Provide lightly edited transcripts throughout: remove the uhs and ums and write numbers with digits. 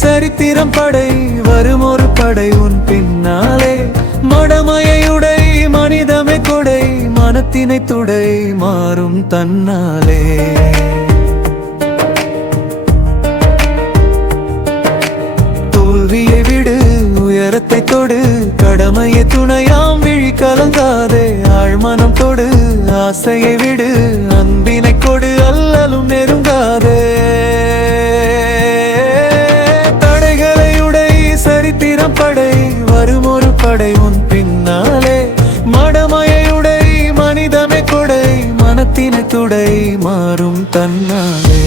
சரித்திரம் படை வரும் ஒரு படை உன் பின்னாலே மடமையுடை மனிதமே கொடை மனத்தினை துடை மாறும் தன்னாலே தோல்வியை விடு உயரத்தை தொடு கடமையை துணையாம் விழி கலங்காதே ஆழ்மனம் தொடு ஆசையை விடு அன்பினை கொடு அல்லலும் நெருங்காதே சரித்திரம் படை வரும் ஒரு படை உன் பின்னாலே மடமையுடை மனிதமே கொடை மனத்தினை துடை மாறும் தன்னாலே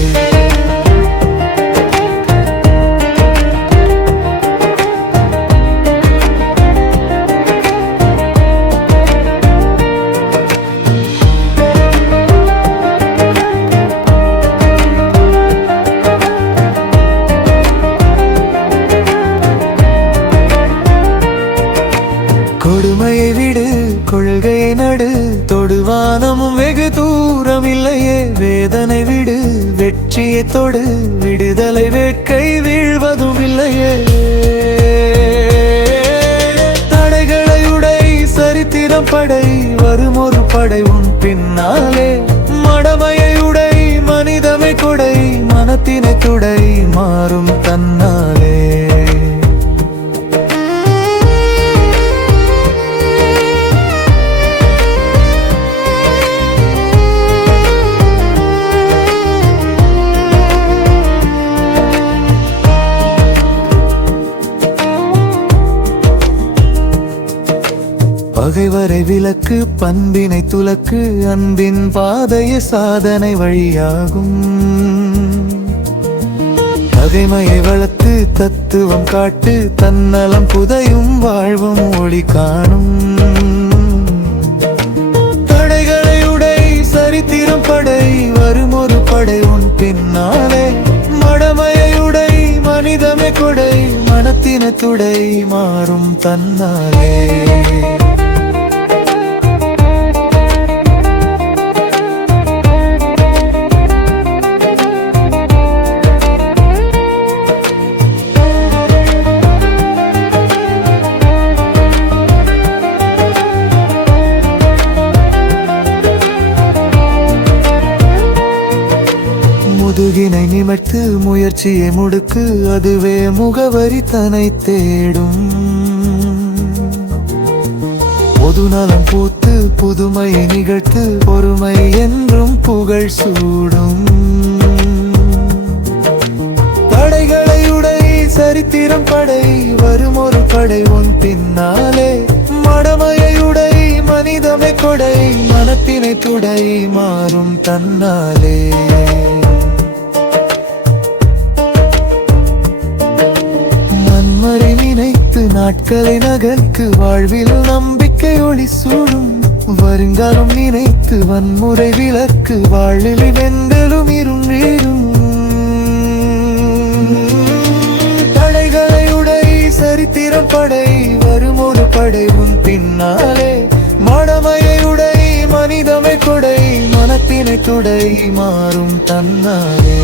கொடுமையை விடு கொள்கையை நடு தொடுவானமும் வெகு தூரம் இல்லையே வேதனை விடு வெற்றியை தொடு விடுதலை வேட்கை வீழ்வதும் இல்லையே தடைகளை உடை சரித்திரம் படை வரும் ஒரு படை உன் பின்னாலே மடமையை உடை மனிதமை கொடை மனத்தினை துடை மாறும் தன்னாலே பகைவரை விலக்கு பண்பினை துலக்கு அன்பின் பாதைய சாதனை வழியாகும் பகைமையை வளர்த்து தத்துவம் காட்டு தன்னலம் புதையும் வாழ்வும் ஒளி காணும் தடைகளை உடை சரித்திரம் படை வரும் ஒரு படை உன் பின்னாலே மடமையை உடை மனிதமே கொடை மனத்தின துடை மாறும் தன்னாலே முதுகினை நிமிர்த்து முயற்சியை முடுக்கு அதுவே முகவரி தனை தேடும் பொது நலம் பூத்து புதுமையை நிகழ்த்து பொறுமை என்றும் புகழ் சூடும் தடைகளை உடை சரித்திரம் படை வரும் ஒரு படை உன் பின்னாலே மடமையை உடை மனிதமை கொடை மனத்தினை துடை மாறும் தன்னாலே நினைத்து நாட்களை நகர்க்கு வாழ்வில் நம்பிக்கை ஒளி சூடும் வருங்காலம் நினைத்து வன்முறை விலக்கு வாழ்வில் வெந்தலும் இருந்தீரும் தடைகளை உடை சரித்திரம் படை வரும் ஒரு படை உன் பின்னாலே மடமையை உடை மனிதமை கொடை மனத்தினை துடை மாறும் தன்னாலே